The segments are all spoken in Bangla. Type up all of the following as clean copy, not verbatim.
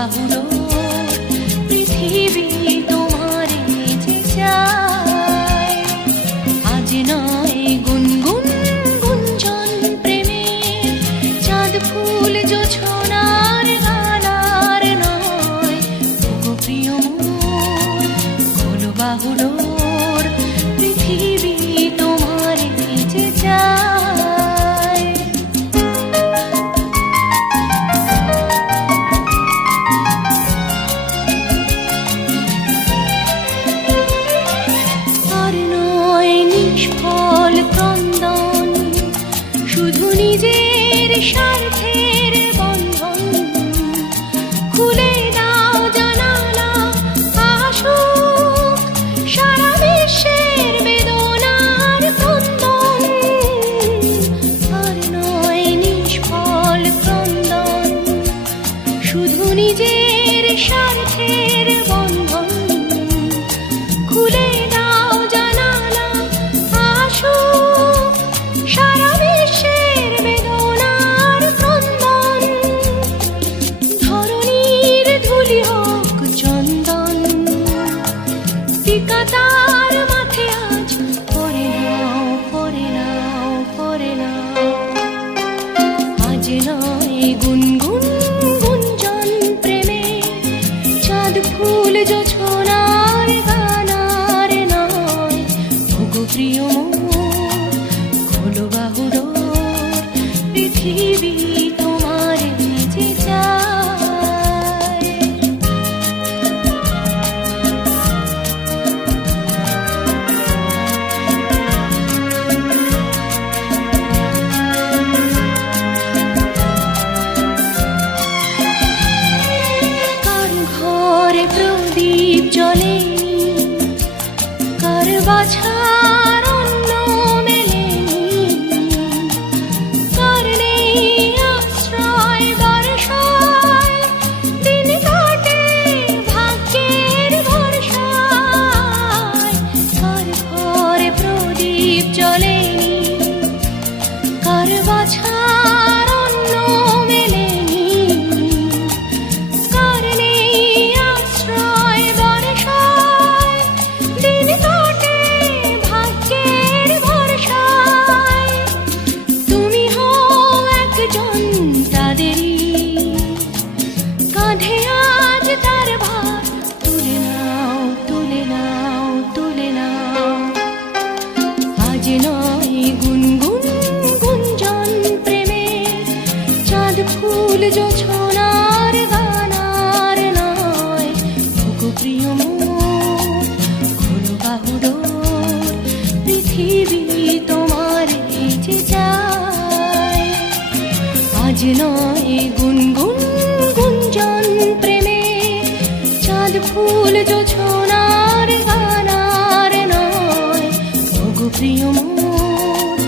বাহুলো পৃথিবী তোমারে যে চায়। আজ নয় গুনগুন গুঞ্জন প্রেমে, চাঁদ ফুল জোছনার গানার নয়। ওগো প্রিয় মোর খোলো বাহুলো পৃথিবী তোমারে যে চায়। আর নয় নিষ্ফল ক্রন্দন, শুধু নিজের স্বার্থের বন্ধন। খুলে দাও জানালা, আসুক সারা বিশ্বের বেদনার ক্রন্দন। আর নয় নিষ্ফল ক্রন্দন, শুধু নিজের স্বার্থের বন্ধন। খুলে দাও জানালা, আসুক সারা বিশ্বের বেদনার ক্রন্দন। ধরণীর ধুলি হোক চন্দন, টিকা তার মাথে আজ পরে নাও, পরে নাও, পরে নাও। আজ নয় গুনগুন গুঞ্জন প্রেমে, চাঁদ ফুল জোছনার গানার নয়। ওগো প্রিয় মোর খোলো বাহুলো পৃথিবী তোমারে যে চায়। কার ঘরে প্রদীপ জ্বলেনি, কার বাছার অন্ন মেলেনি, কার নেই আশ্রয় বর্ষায়, দিন কাটে ভাগ্যের ভরসায়। কার ঘরে প্রদীপ জ্বলেনি, কার বাছার অন্ন মেলেনি, কার নেই আশ্রয় বর্ষায়, দিন কাটে ভাগ্যের ভরসায়। তুমি হও একজন তাদেরই, কাঁধে আজ তার ভার তুলে নাও, তুলে নাও, তুলে নাও। আজ নয় গুনগুন গুঞ্জন প্রেমে, চাঁদ ফুল জোছনার গানার নয়। ওগো প্রিয় মোর খোলো বাহুলো পৃথিবী তোমারে যে চায়। আজ নয় গুনগুন গুঞ্জন প্রেমে, চাঁদ ফুল জোছনার গানার নয়। ওগো প্রিয় মোর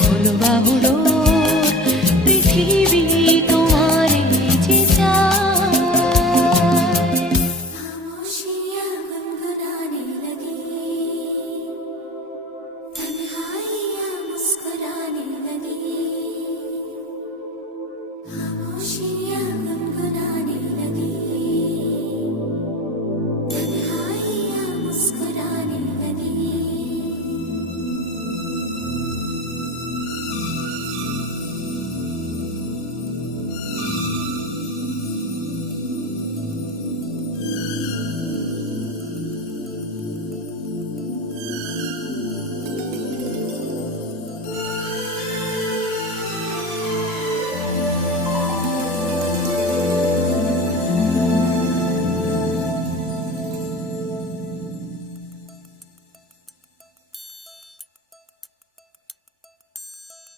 খোলো বাহুলো পৃথিবী তোমারে যে চায়। खामोशियाँ गुनगुनाने लगी, तन्हाइयाँ मुस्कुराने लगी। खामोशियाँ गुनगुनाने लगी, तन्हाइयाँ मुस्कुराने लगी।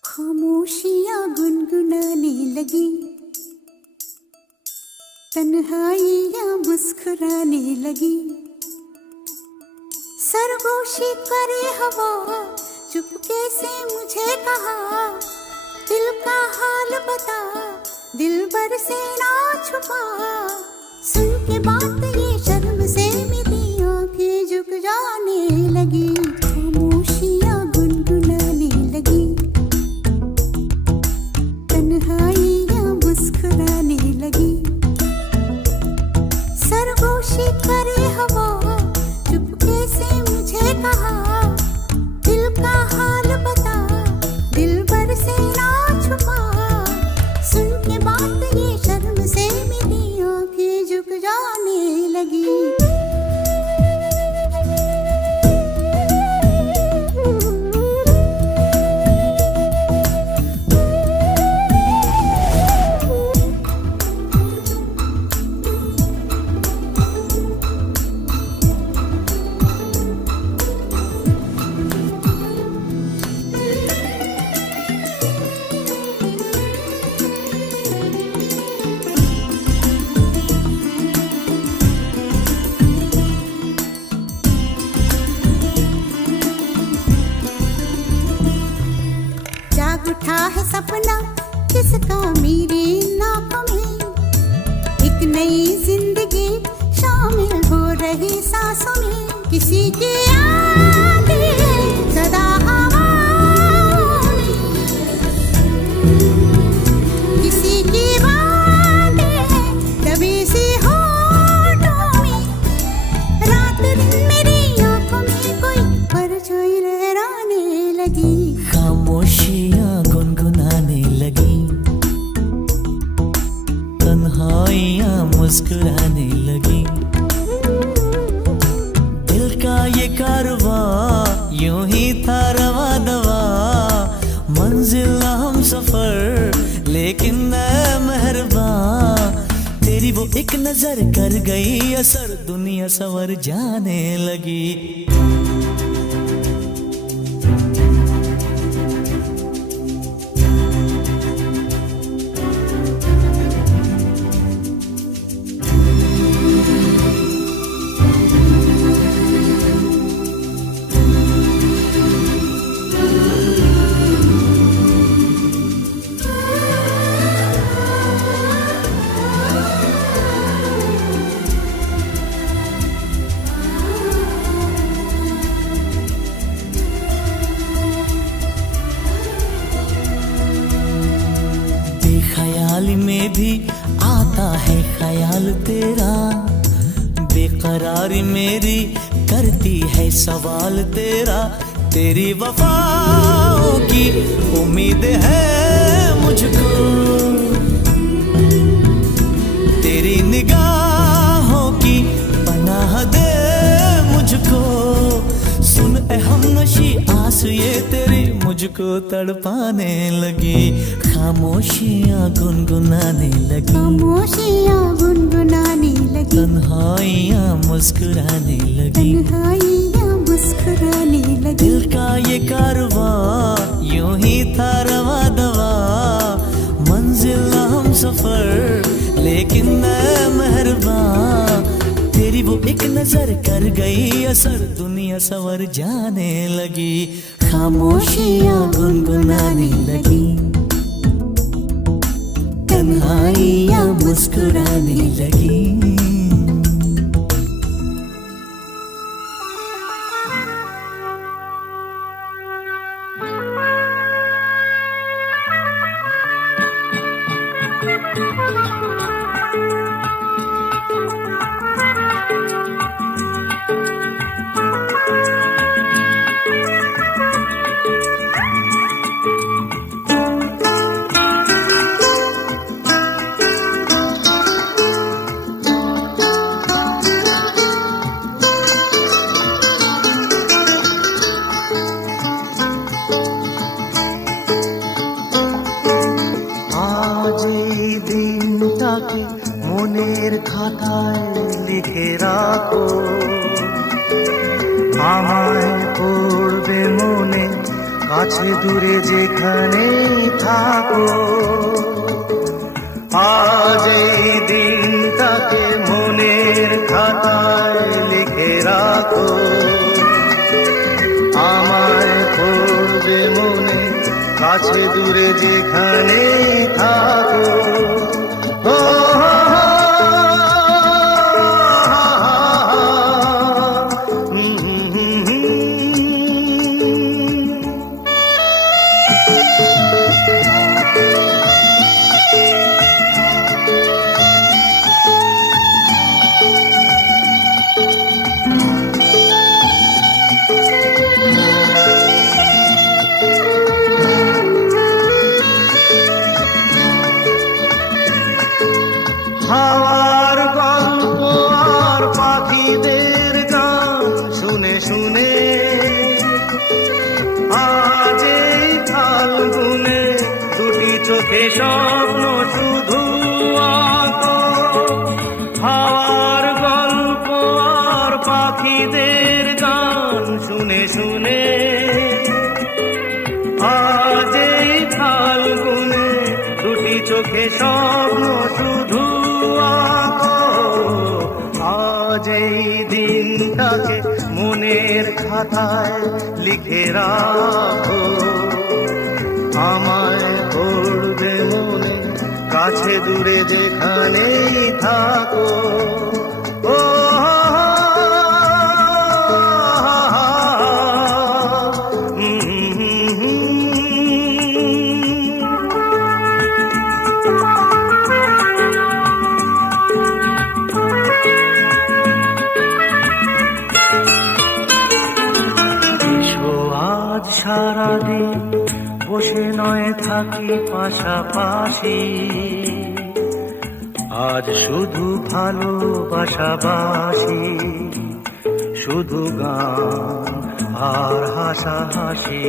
खामोशियाँ गुनगुनाने लगी, तन्हाइयाँ मुस्कुराने लगी। सरगोशी करे हवा, चुपके से मुझे कहा, दिल का हाल बता, दिलबर से ना छुपा। सुन के बात ये शर्म से मेरी आंखें झुक जाने लगी। खामोशियाँ गुनगुनाने लगी, तन्हाइयाँ मुस्कुराने लगी। नई जिंदगी शामिल हो रही सांसों में, किसी की यादें सदा हवाओं में, किसी की बातें दबी सी होठों में, रात दिन मेरी आंखों में कोई परछाई लहराने लगी, खामोशियां गुनगुनाने लगी, तन्हाइयां मुस्कुराने लगी। दिल का ये कारवां यूं ही था रवा दवा, मंजिल ना हम सफर लेकिन मैं मेहरबान, तेरी वो एक नजर कर गई असर, दुनिया संवर जाने लगी। ख्याल में भी आता है ख्याल तेरा, बेकरारी मेरी करती है सवाल तेरा, तेरी वफाओं की उम्मीद है मुझको, तेरी निगाहों की पनाह दे मुझको, सुन ए हमनशी आस ये तेरी मुझको तड़पाने लगी, खामोशियां गुनगुनाने लगी, खामोशियां गुनगुनाने लगी, तन्हाइयां मुस्कुराने लगी, तन्हाइयां मुस्कुराने लगी। दिल का ये कारवां यूं ही था रवा दवा, मंजिल ना हम सफर लेकिन मैं मेहरबान, तेरी वो एक नजर कर गई असर, दुनिया संवर जाने लगी, खामोशियां गुनगुनाने लगी, तन्हाइयां मुस्कुराने लगी। মনের খাতায় লিখে রাখো, আমায় পড়বে মনে কাছে দূরে যেখানে থাকো, আজ এই দিনটাকে মনের খাতায় লিখে রাখো, আমায় পড়বে মনে কাছে দূরে যেখানে থাকো। হাওয়ার গল্প আর পাখিদের গান শুনে শুনে আজ এই ফাল্গুনে দুটি চোখে স্বপ্ন শুধু আঁকো, হাওয়ার গল্প আর পাখিদের গান শুনে শুনে আজ এই ফাল্গুনে দুটি চোখে স্বপ্ন শুধু আঁকো, আজ এই দিনটাকে মনের খাতায় লিখে রাখো, আমায় পড়বে মনে কাছে দূরে যেখানেই থাকো। ও আজ সারাদিন বসে নয় থাকি পাশাপাশি, আজ শুধু ভালোবাসাবাসি, শুধু গান আর হাসাহাসি।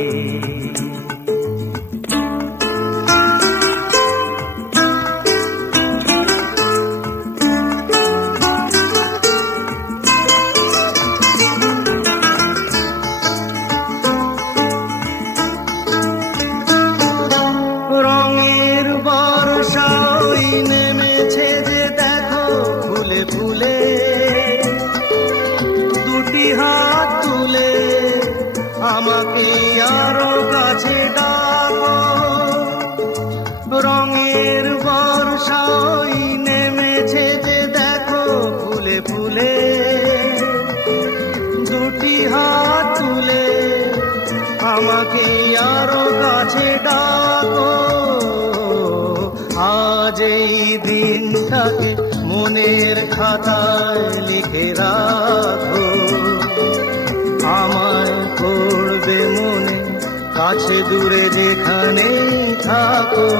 নেমেছে যে দেখো ফুলে ফুলে, দুটি হাত তুলে আমাকে আরো কাছে ডাকো। রঙের বর্ষাই নেমেছে যে দেখো ফুলে ফুলে, দুটি হাত তুলে আমাকে আরো কাছে ডাকো। আজ এই দিনটাকে মনের খাতায় লিখে রাখো, আমায় করবে মনে কাছে দূরে যেখানেই থাকো।